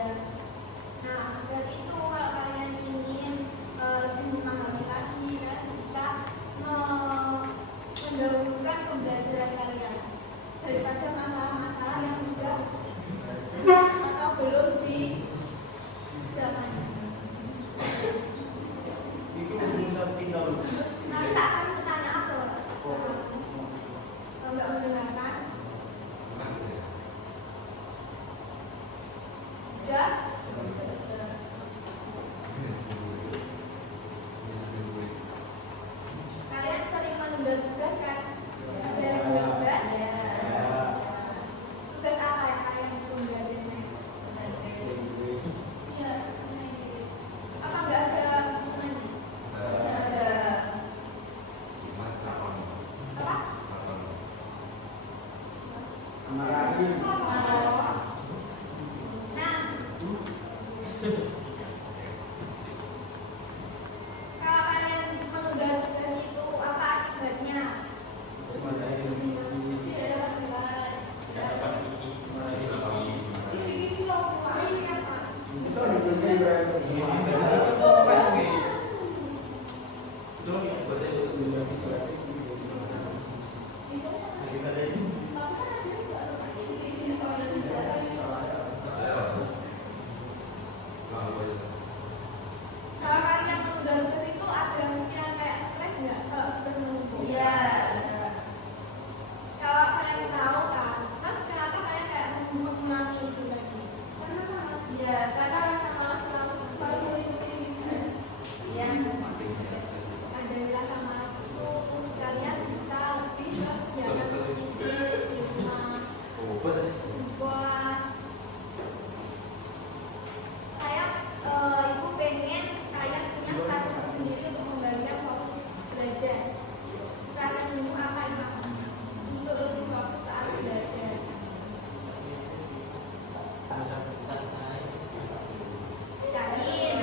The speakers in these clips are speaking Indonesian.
Nah, dan itu kalau kalian ingin lebih memahami lagi, kalian bisa mendahulukan pembelajaran kalian daripada masalah-masalah yang sudah atau belum di zaman. Itu bisa tinggal. Nanti tak kasih pertanyaan apa? Kalau nggak mendengarkan, sudah. Kalian sering menunda tugas kan? Ada yang menunda tugas? Tugas apa yang kalian tunda biasanya? Iya. Apa nggak ada hubungannya? Apa? Nah, kalau kalian menunda tugas itu apa akibatnya? Tidak dapat nilai. Isi-isi loh, ini apa? Kalau kalian menunda tugas itu ada kemungkinan kayak stres nggak? Tugas menumpuk. Iya. Kalau kalian tahu kan, mas kenapa kalian kayak mengulangi itu lagi? Karena rasa malas selalu mengikuti. Iya. Ada rasa malas itu kalian bisa lebih ke kegiatan positif di rumah, di sekolah. Saya ibu pengen kalian punya strategi sendiri untuk memberikan fokus belajar. Strategi apa itu? Untuk lebih fokus saat belajar. Yakin?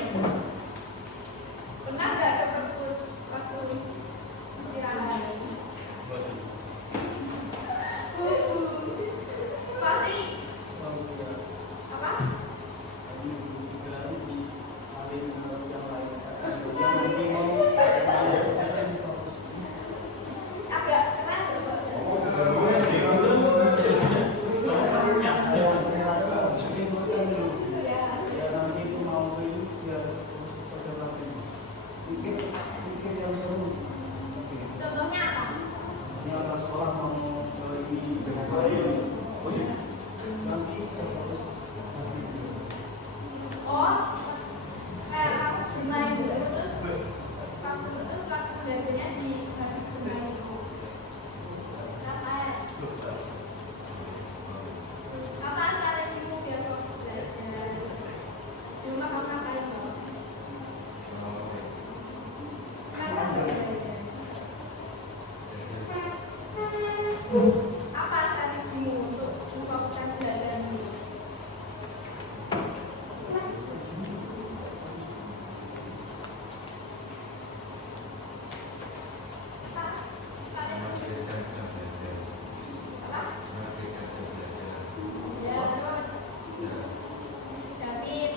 Benar nggak ada perpus pas kuliah istirahat? Pasti apa? Agak keras contohnya apa? Oh, kayak kamu bermain dulu terus waktu belajarnya di habis bermain itu. Apa strategimu biar fokus belajar? Di rumah kamu ngapain dong? Kenapa nggak belajar? Apa strategimu untuk memfokuskan belajarmu? Ya, terus David,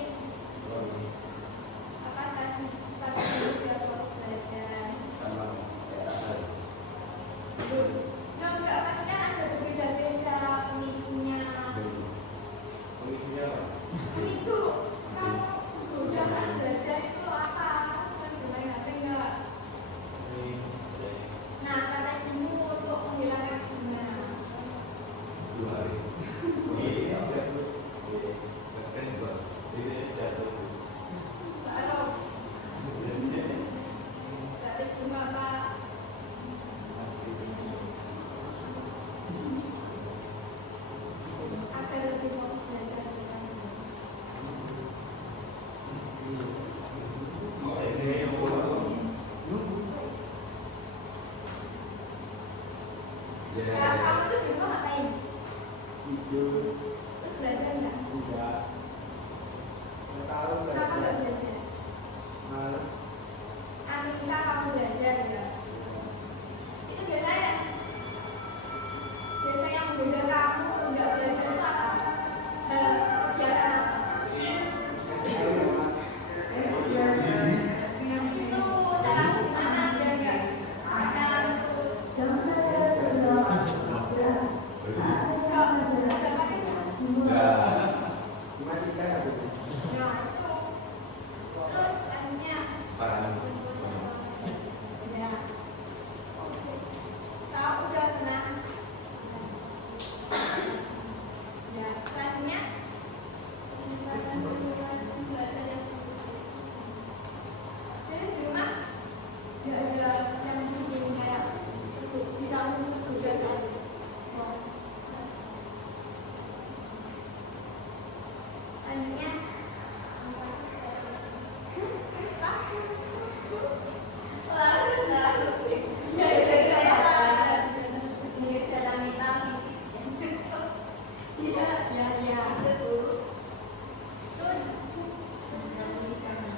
apa strategi biar fokus belajar? Enggak, pasti kan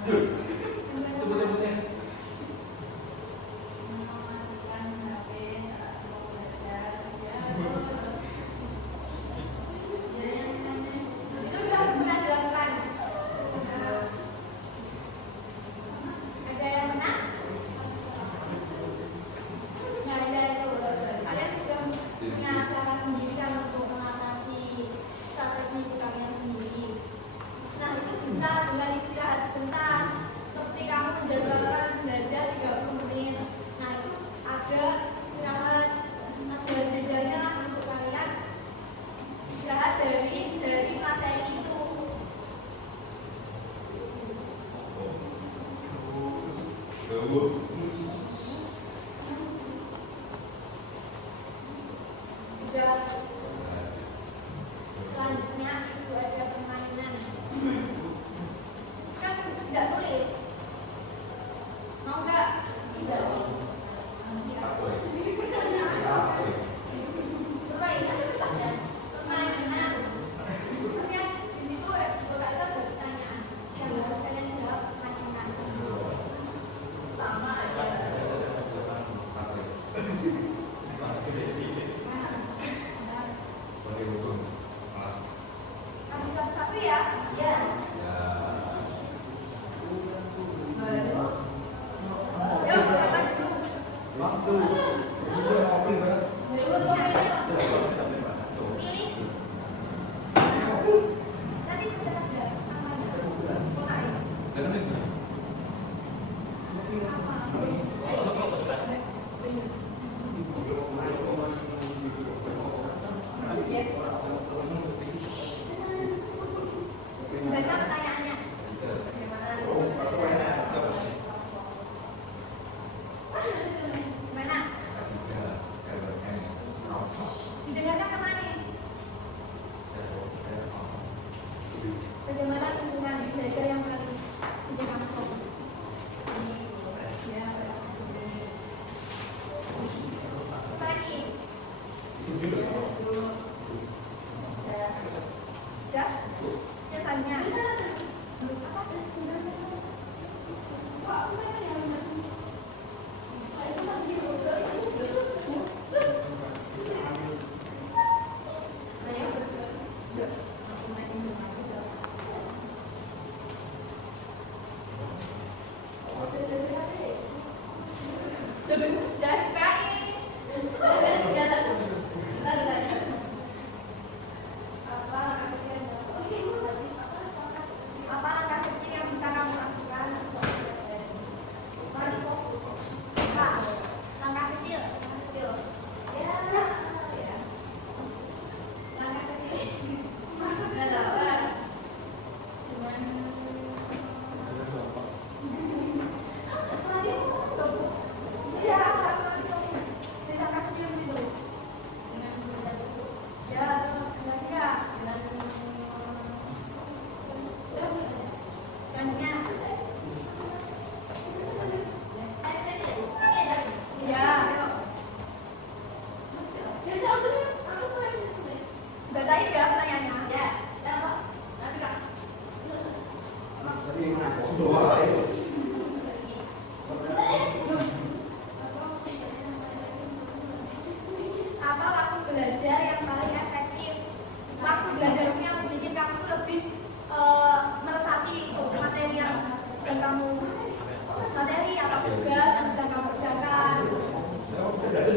Betul-betul. Mematikan HP saat mau belajar, ya terus. Jadi yang namanya itu udah pernah dilakukan. Ada yang menang? Nggak ada itu. Kalian sudah punya cara sendiri kan untuk mengatasi strategi kalian sendiri. Nah itu bisa dengan istirahat sebentar. Seperti kamu menjadwalkan belajar 30 menit. Nah itu ada istirahat, ada jedanya untuk kalian istirahat dari materi itu. Udah. Selanjutnya itu ada permainan. Kan tidak tulis. Mau nggak? Tidak. Permainan itu tak ya? Permainan. Kemudian di situ juga ada pertanyaan yang harus kalian jawab masing-masing. Sama aja. Ambil satu-satu ya? Iya. Baru. Yuk, siapa dulu? Pilih. Tadi baca aja namanya. Baca pertanyaannya. Gimana? Didengarkan kemana? Bagaimana lingkungan belajar yang paling bikin kamu fokus? Ya, apa lagi? Ya, biasanya. Dari kain. Apa langkah kecil yang bisa kamu lakukan? Mari fokus. Langkah kecil. Ya. Langkah kecil. Ya, langkah kecil dulu. Ya, selanjutnya. Ya, bacain ya pertanyaannya. Ya, apa waktu belajar yang paling efektif? Waktu belajarmu yang bikin kamu tuh lebih meresapi itu materi yang sedang kamu materi atau tugas yang sedang kamu kerjakan. Materi.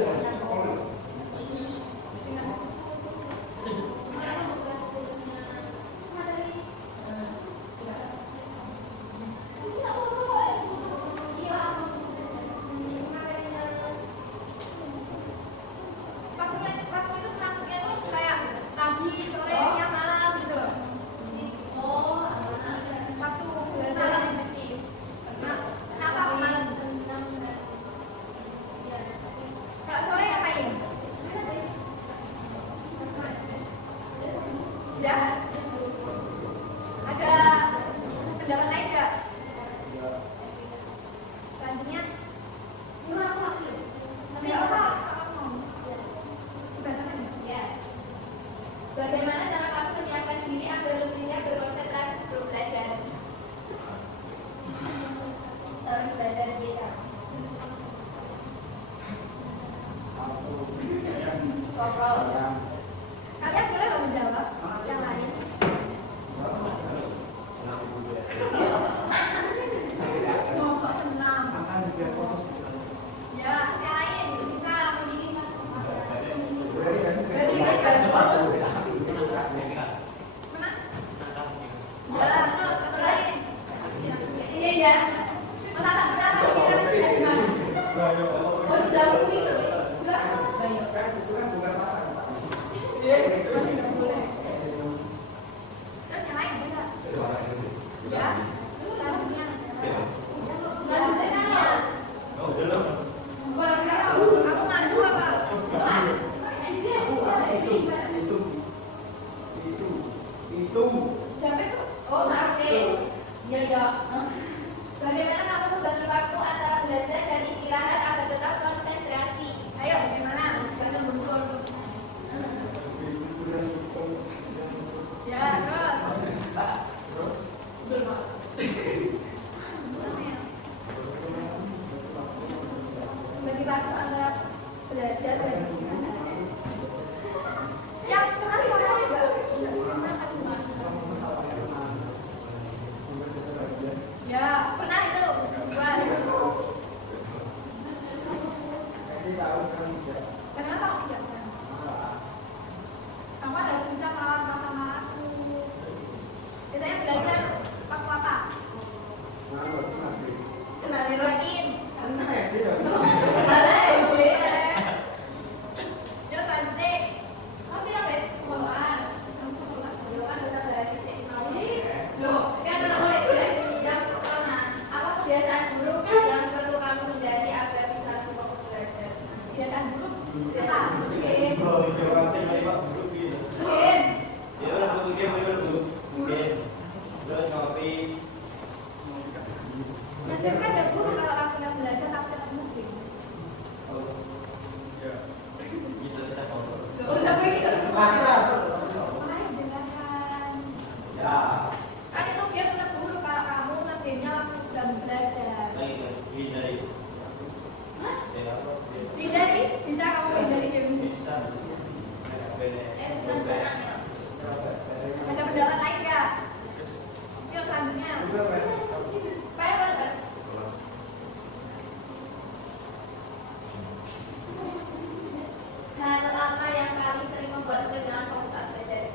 Iya. Menatap pikiran kita gimana? Oh, sudah kuning. Sudah. Ayo. Tidak boleh. Terus yang lain juga. Ya. Lu lalunya. Selanjutnya ya. Aku maju apa? Mas. Itu. Capek tuh. Oh, capek. Iya, iya. Bagaimana kamu membagi waktu antara belajar dan istirahat agar tetap konsentrasi? Ayo, bagaimana? Jangan mundur. Ya, terus. Belum. Bagi waktu antara belajar dan istirahat. Yang keras mana juga? Ya, pernah itu. Buat. Kenapa kamu jangan? Kamu harus bisa melawan rasa malasmu. Biasanya belajar waktu apa? Kenapa yakin? Ya, santai. Kamu tidak baik sekolahan. Kamu sekolah. Jawaban bahasa bahasa sih. Loh, kan anak mulai yang pertama. Apa kebiasaan buruk yang perlu kamu hindari agar bisa fokus belajar? Kebiasaan buruk? Apa? Game. Yang kan ada buruk kalau kamu tidak belajar tapi tetap mungkin. Udah begitu. Makanya jangan. Kan itu biar tetap buruk kalau kamu nantinya waktu jam belajar. Hindari? Bisa kamu hindari game? Ada pendapat lain nggak? Yuk selanjutnya. Hal apa yang paling sering membuat kehilangan fokus saat belajar?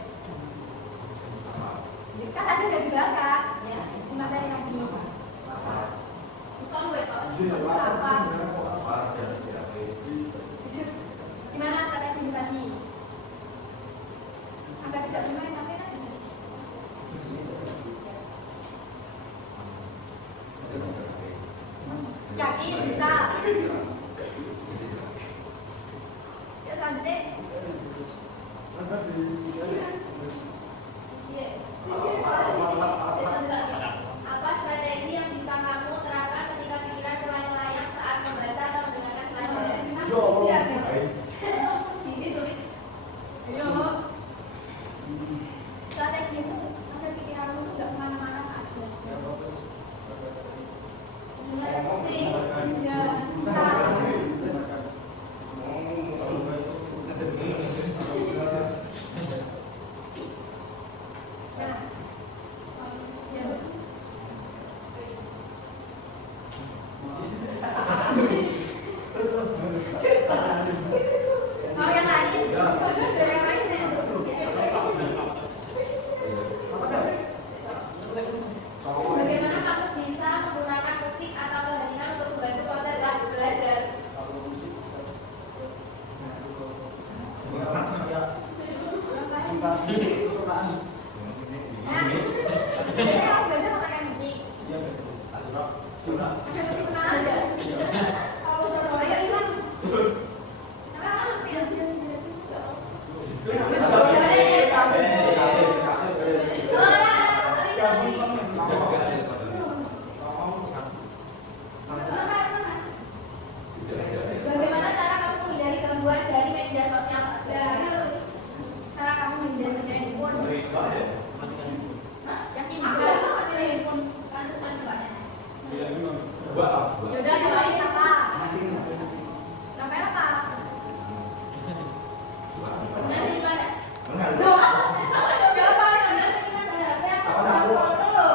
Kan tadi udah dibahas kan? Ya. Di materi tadi. Soal gue tau. Apa? Gimana strategi tadi? Agar tidak bermain HP tadi. Yakin bisa? Ya selanjutnya. Apa strategi yang bisa kamu terapkan ketika pikiran melayang-layang saat membaca atau mendengarkan pelajaran? Ini sulit. Ayo. Strategimu agar pikiranmu tidak kemana-mana saat belajar. Mulai pusing. Ya, bisa. Mau yang lain? Dari yang lain ya? Bagaimana kamu bisa menggunakan musik atau keheningan untuk membantu konsentrasi belajar? Saya mau belajar menggunakan musik. Akan lebih tenang aja. Kalau sudah ayo hilang. Sekarang pilih juga. Bagaimana cara kamu menghindari gangguan dari media sosial? Cara kamu menghindari handphone? Yakin enggak sama handphone? Kan banyak. Yaudah, yang lain apa? Sampai apa? Nanti di mana? Doa. Apa? Nanti di mana? Aku dulu.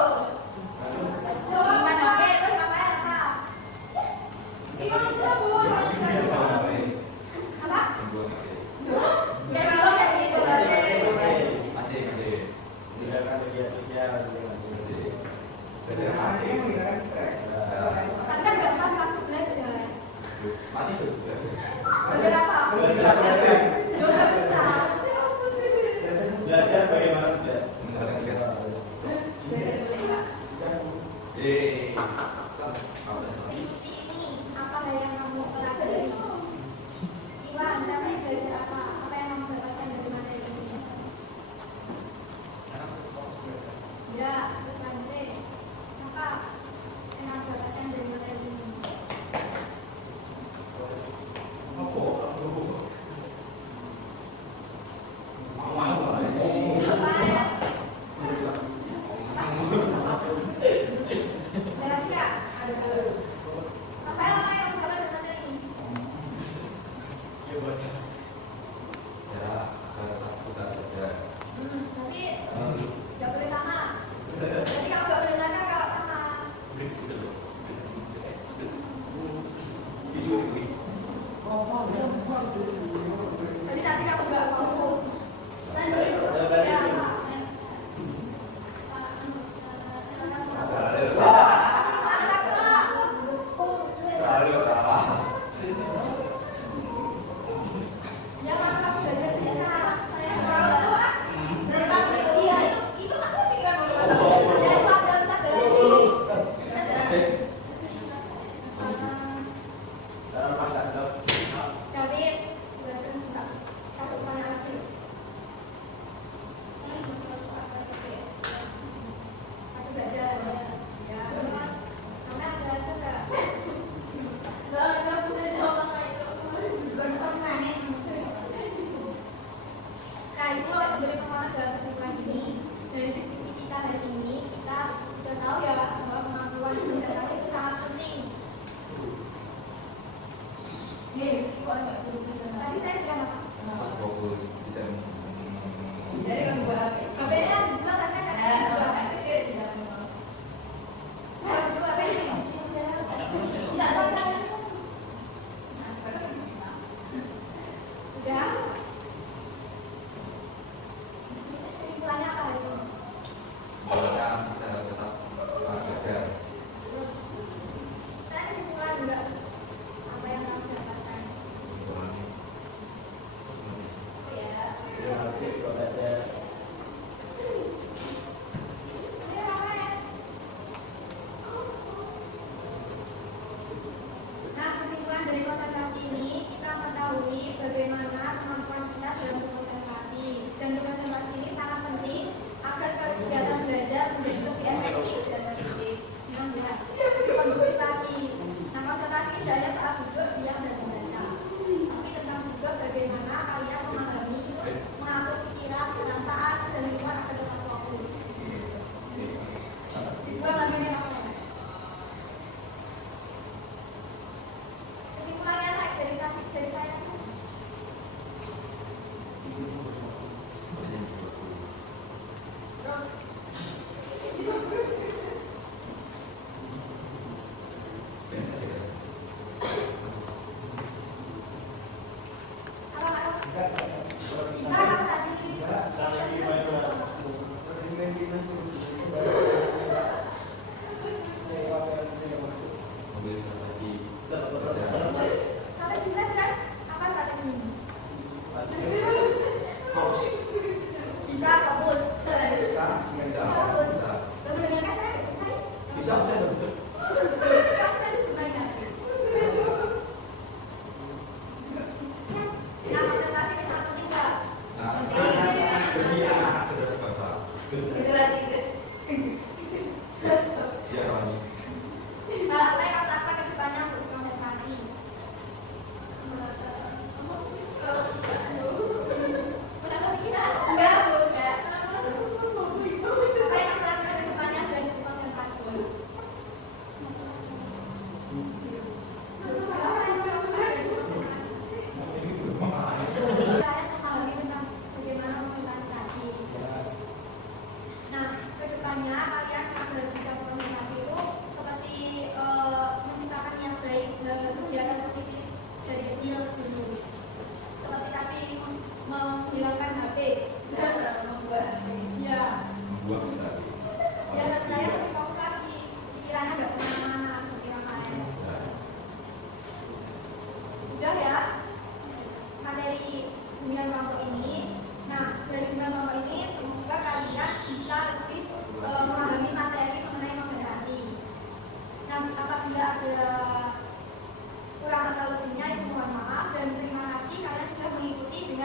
Tapi kan nggak pas waktu belajar. Mati tuh. Belajar apa? Bisa belajar. Nggak bisa. Belajar bagaimana belajar? Belajar boleh nggak? Ini apa yang kamu pelajari? Iwan, kamu belajar apa? Apa yang kamu dapatkan dari materi ini? Ya, terus lanjut. Apa yang kamu dapatkan dari materi ini? Berarti nggak ada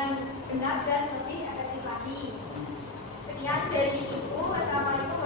dengan benar dan lebih efektif lagi. Sekian dari Ibu. Wassalamualaikum